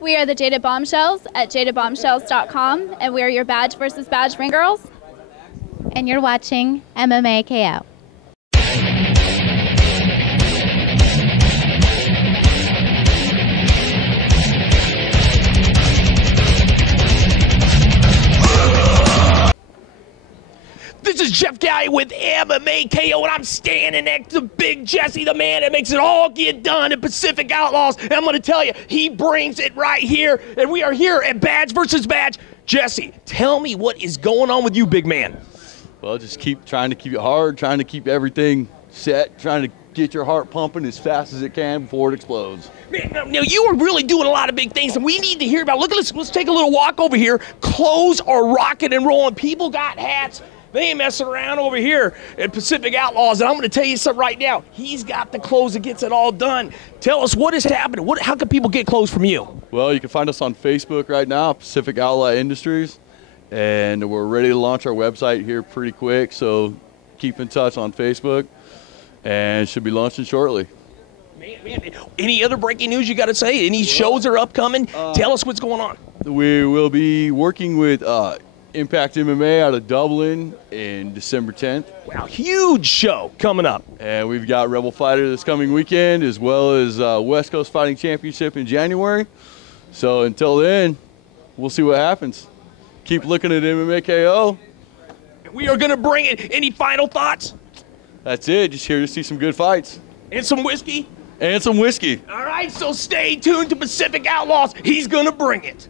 We are the Jaded Bombshells at jadedbombshells.com, and we are your badge versus badge ring girls. And you're watching MMA KO. This is Jeff Galli with MMA KO, and I'm standing next to Big Jesse, the man that makes it all get done at Pacific Outlaws. And I'm going to tell you, he brings it right here, and we are here at Badge versus Badge. Jesse, tell me what is going on with you, big man. Well, just trying to keep it hard, trying to keep everything set, trying to get your heart pumping as fast as it can before it explodes. Man, now you are really doing a lot of big things, and we need to hear about. Look at this. Let's take a little walk over here. Clothes are rocking and rolling. People got hats. They ain't messing around over here at Pacific Outlaws, and I'm going to tell you something right now. He's got the clothes that gets it all done. Tell us what is happening. How can people get clothes from you? Well, you can find us on Facebook right now, Pacific Outlaw Industries, and we're ready to launch our website here pretty quick, so keep in touch on Facebook, and should be launching shortly. Man, any other breaking news you got to say? Any shows are upcoming? Tell us what's going on. We will be working with Impact MMA out of Dublin in December 10th. Wow, huge show coming up. And we've got Rebel Fighter this coming weekend, as well as West Coast Fighting Championship in January. So until then, we'll see what happens. Keep looking at MMA KO. We are going to bring it. Any final thoughts? That's it. Just here to see some good fights. And some whiskey? And some whiskey. All right, so stay tuned to Pacific Outlaws. He's going to bring it.